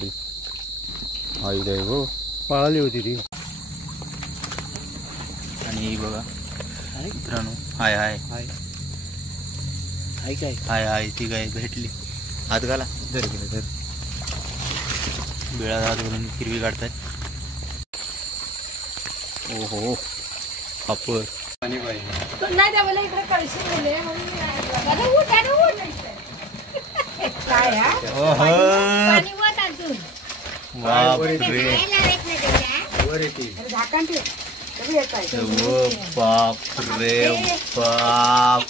कोणतरी आई दे हो पळाली होती ती. आणि बघा मित्रांनो हाय हाय हाय हाय काय हाय हाय ती काय भेटली. हात घाला जर गेलं तर बिळात हात घालून हिरवी काढतात. ओहो वापर पाणी पाहिजे नाही त्या मला इकडे कळशी बोलले काय पाणी वर अजून बापरे झाकण ठेव बापरे बाप.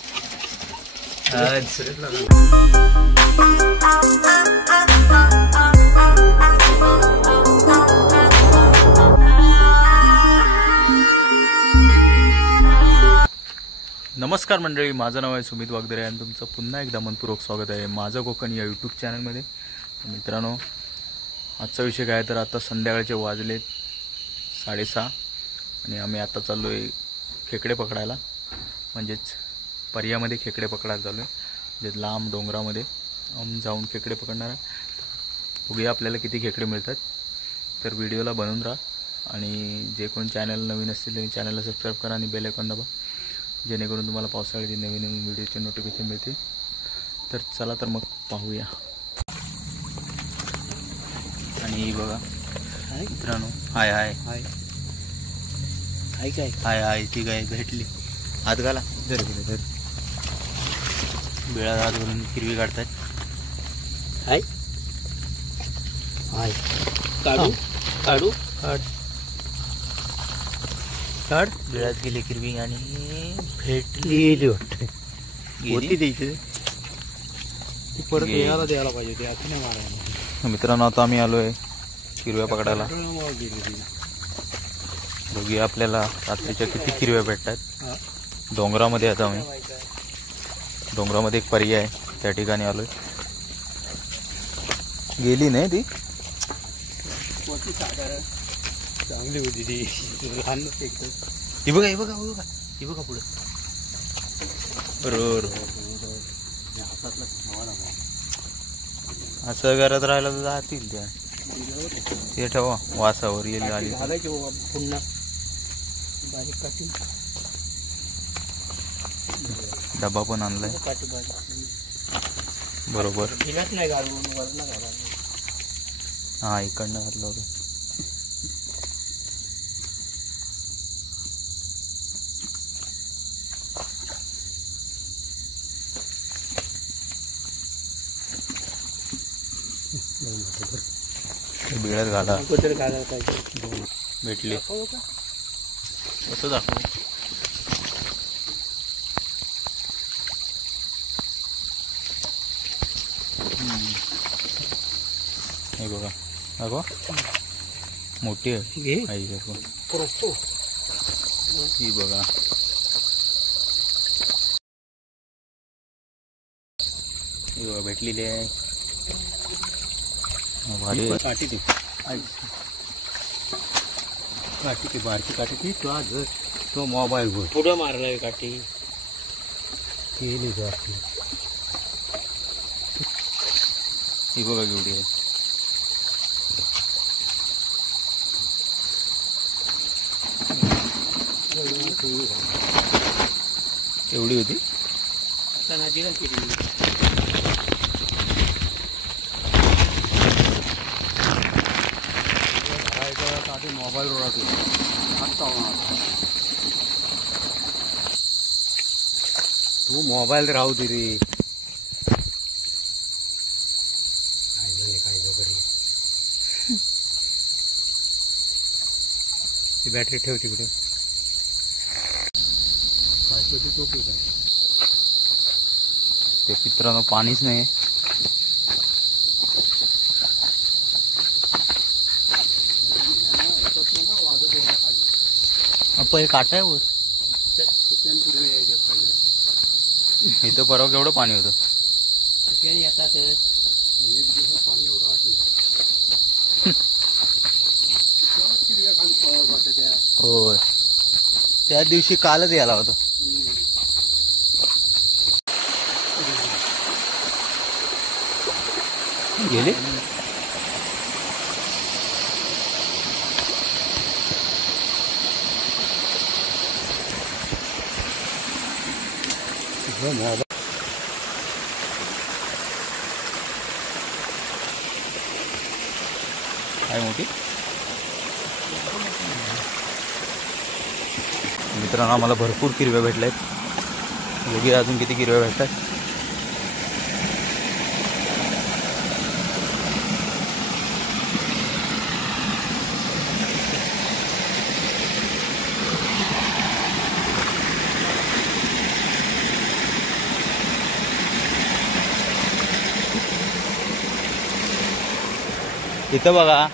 नमस्कार मंडळी, माझं नाव आहे सुमित वागदरे आणि तुमचं पुन्हा एकदा मनपूर्वक स्वागत आहे माझं कोकण या यूट्यूब चॅनलमध्ये. मित्रांनो, आजचा विषय काय तर आता संध्याकाळचे वाजलेत 6:30 आणि आम्ही आता चाललो आहे खेकडे पकडायला. म्हणजेच पर्यामध्ये खेकडे पकडायला चाललो आहे. जे लांब डोंगरामध्ये जाऊन खेकडे पकडणार आहे. बघूया आपल्याला किती खेकडे मिळतात. तर व्हिडिओला बनवून राहा आणि जे कोण चॅनल नवीन असतील त्यांनी चॅनलला सबस्क्राईब करा आणि बेल आयकॉन दाबा, जेणेकरून तुम्हाला पावसाळ्याची नवीन नवीन व्हिडिओचे नोटिफिकेशन मिळतील. तर चला तर मग पाहूया. आणि बघा मित्रांनो हाय हाय हाय हाय काय हाय हाय ती काय भेटली. हात घाला जर गेलं तर बिळात हात घालून हिरवी काढतात. हाय हाय काढू काढू काढ काढ. बिळात गेली हिरवी आणि भेटली वाटते होती द्यायची ती परत यायला द्यायला पाहिजे ते असं नाही मारायला. मित्रांनो, आता आम्ही आलोय हिरव्या पकडायला. बघूया आपल्याला रात्रीच्या किती हिरव्या भेटतात. डोंगरामध्ये आता आम्ही डोंगरामध्ये एक पर्याय आहे त्या ठिकाणी आलोय. गेली नाही ती चांगली होती ती लहान एकदम. ही बघा ही बघा बघा ही बघा पुढे बरोबर. असं करत राहिलं तर जातील त्या. ते ठेवा वासावर येईल आली पुन्हा बारीक काठी. डबा पण आणलाय बरोबर. हा इकडनं घातलं होतं. बिळात घाला भेटली कसं दाखवू. हे बघा दाखवा मोठी आहे ही बघा. ही बघा भेटलेली आहे भारी. काठी ती काठी ती बारकी काठी ती तो मोबाईल वर पुढं मारलाय काठी केली काठी. ही बघा केवढी आहे. एवढी होती आता नदीला केली. मोबाईल वर तू मोबाईल राहू दे रे. काय ती बॅटरी ठेव तिकडे. ते मित्रांनो पाणीच नाही. पहिले काटाय वर इथं परवा केवढं पाणी होतं. येतात एक दिवस पाणी एवढं वाटलं. होय त्या दिवशी कालच यायला होतं. गेले काय मोठी मित्रांनो, आम्हाला भरपूर किरव्या भेटल्या आहेत. बघूया अजून किती किरव्या भेटतात. इथं बघा,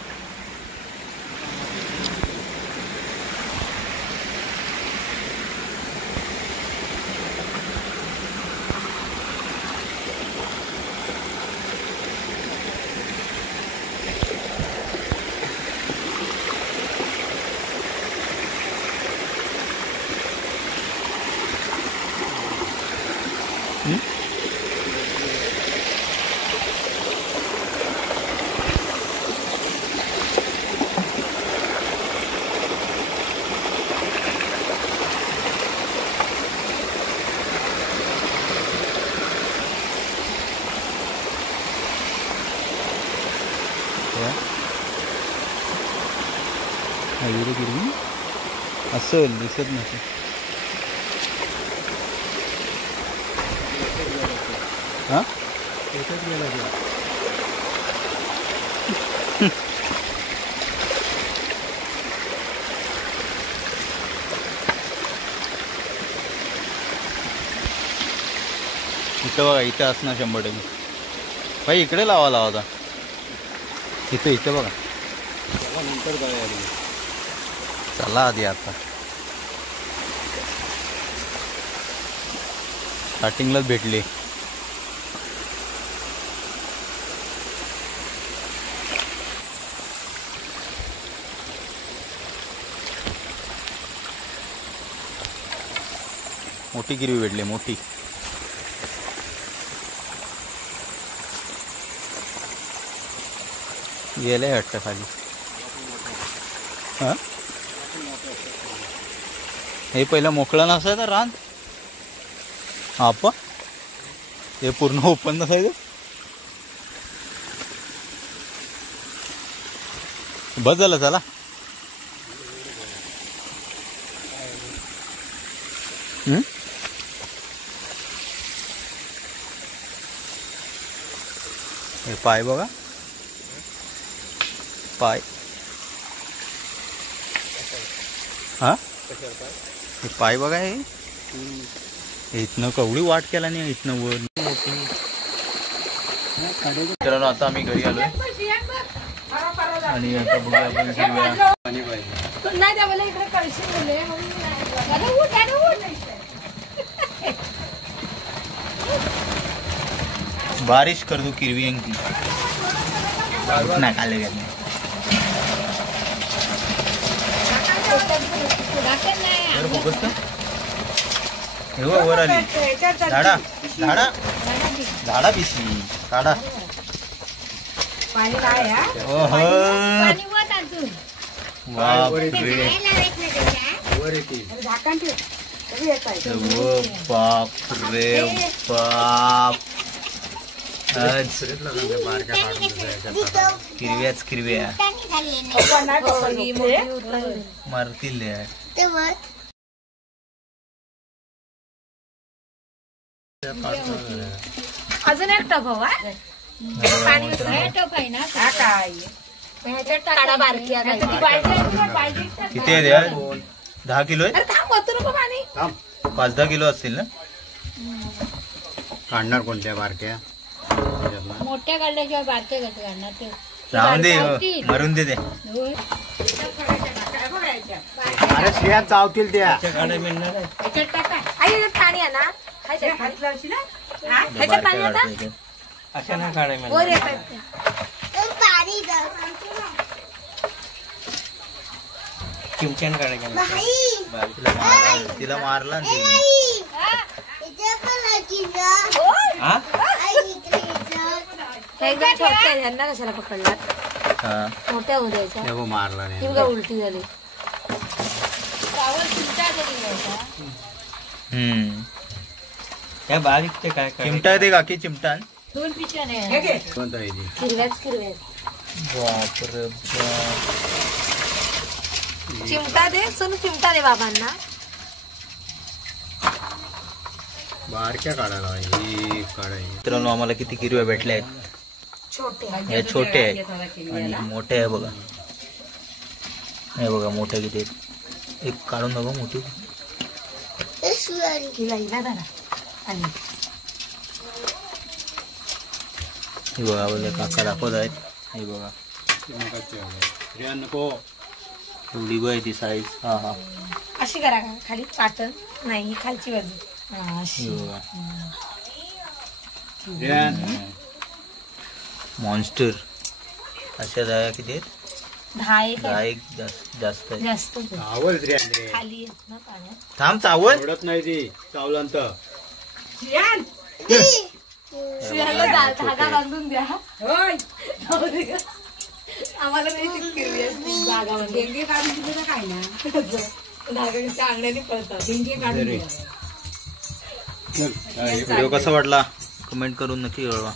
असं दिसत नसेल. हा इथं बघा, इथं असणार 100%. भाई इकडे लावा होता. इथं बघा. नंतर काय चला आधी आता स्टार्टिंगलाच भेटले. मोठी गिरवी भेटली, मोठी. गेले वाटतं खाली. हा, हे पहिलं मोकळं नसायचं रान. आपा हे पूर्ण ओपन नसायचं. बस झालं. चला हे पाय बघा, पाय. हा, हे पाय बघा. हे इथनं कवडी वाट केला नाही. इथनं वर मोठी. मित्रांनो, आता आम्ही घरी आलोय आणि आता बघूया आपण हिरव्या. नाही त्या मला इकडे कळशी मुले बारिश कर दो किरवी की ना काले गए. हे वर आली. झाडा झाडा झाडा पिशवी काढा. पाणी काय हा? ओहो, पाणी वर अजून बापरे. झाकण ठेव. तरी येत आहे. ओ बापरे बाप. किरव्याच किरव्या मारतील. अजून एक टप हवा. पाणी टप आहे ना. हा काय किती आहे द्या? 10 किलो आहे. 5-10 किलो असतील ना. काढणार कोणत्या बारक्या? मोठ्या काढल्या किंवा बारक्या काढणार ते राहून दे, मरून दे ते. अरे शियात चावतील त्या. पाणी आहे ना. ह्याच्यात पाणी आता अशा ना काढाय वर येतात. चिमच्यान काढायला तिला मारला ना. यांना कशाला पकडला? मोठ्या होऊ द्यायच्या. मारला ती बघा उलटी झाली. त्या बारीक ते काय काय चिमटा आहे ते काकी चिमटा 2 पिशव्या नाही कोणता आहे ती? हिरव्याच हिरव्या बापरे बाप. चिमटा दे सोनू चिमटा दे बाबांना बारक्या काढायला ही काढायची. मित्रांनो आम्हाला किती किरव्या भेटल्या आहेत. छोटे हे छोटे आहेत आणि मोठे आहे बघा. हे बघा मोठे किती आहेत. एक काढून बघा मोठी. हिला हिला धरा आणि हे बघा बघा काका दाखवत आहेत. हे बघा श्रेया नको. एवढी बघ आहे ती साईज. हा हा अशी करा का खाली पातळ नाही ही खालची बाजू हा, अशी हे बघा श्रेया मॉन्स्टर. अशा दया किती आहेत. 10 एक दहा आहे. एक जास्त आहे. जास्त चावल श्रेया रे. खाली येत ना पाण्यात थांब चावल. आवडत नाही ती चावलांत. श्रेयाला धागा बांधून द्या आम्हाला नाही चिटकली असती जागा डेंगे काढून दिलं काय ना धागा अंगण्याने पळतात डेंगे काढून अरे. चल, व्हिडिओ कसा वाटला कमेंट करून नक्की कळवा.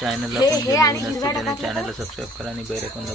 चॅनलला हे आणि हिरव्या डब्यातलं चॅनलला सबस्क्राईब करा आणि बेल आयकॉन